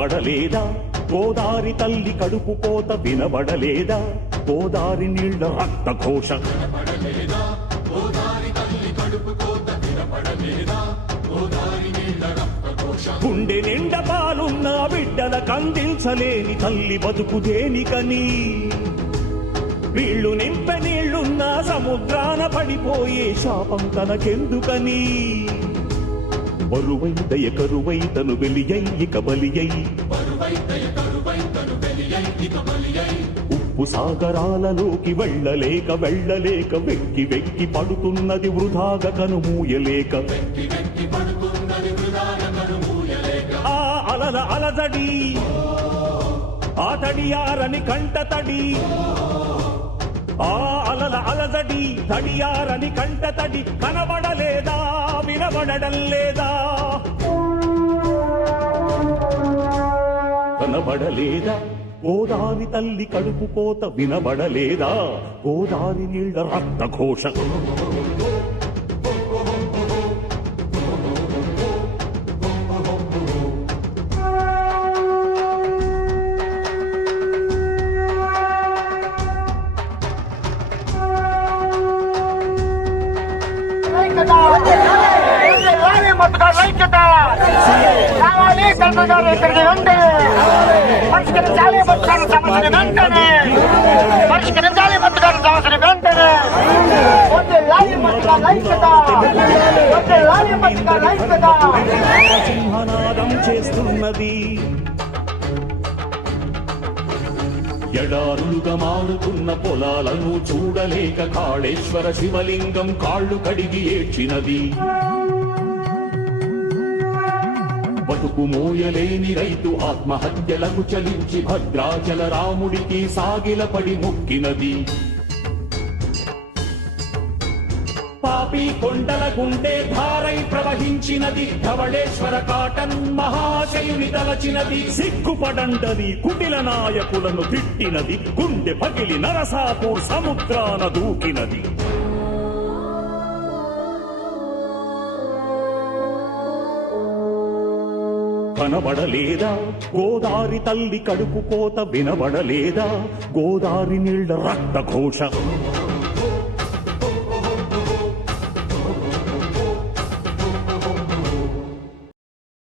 కనబడలేదా గోదారి తల్లి కడుపు కోత వినబడలేదా గోదారి నీళ్ల రక్త ఘోష గుండె నిండ పాలున్న బిడ్డల కందించలేని తల్లి బతుకు దేనికని వీళ్ళు నింపె నీళ్లున్న సముద్రాన పడిపోయే శాపం తనకెందుకని బరువై దయ కరువై తను వెలియై ఇక బలియై ఉప్పు సాగరాలలోకి వెళ్ళలేక వెక్కి వెక్కి పడుతున్నది వృధాగా కనుమూయలేక ఆ అలల అలజడి ఆ తడియారని కంట తడి ఆ అలల అలజడి తడియారని కంట తడి కనబడలేదా వినబడడం లేదా కనబడలేదా గోదారి తల్లి కడుపు కోత వినబడలేదా గోదారి నీళ్ల రక్త ఘోష పరిష్కరించాలి బతుకాల సమస్యను వెంటనే పరిష్కరించాలి బతుకాల సమస్యను వెంటనే సింహనాదం చేస్తున్నది ఎడారులుగా మారుతున్న పొలాలను చూడలేక కాళేశ్వర శివలింగం కాళ్ళు కడిగి ఏడ్చినది బతుకు మోయలేని రైతు ఆత్మహత్యలకు చలించి భద్రాచల రాముడికి సాగిలపడి మొక్కినది పాపి కొండల గుండె ధారై ప్రవహించినది ధవళేశ్వర కాటన్ మహాశయుని తలచినది సిగ్గుపడండని కుటిల నాయకులను తిట్టినది గుండె పగిలి నరసాపూర్ సముద్రాన దూకినది కనబడలేదా గోదారి తల్లి కడుపు కోత వినబడలేదా గోదారి నీళ్ల రక్త ఘోష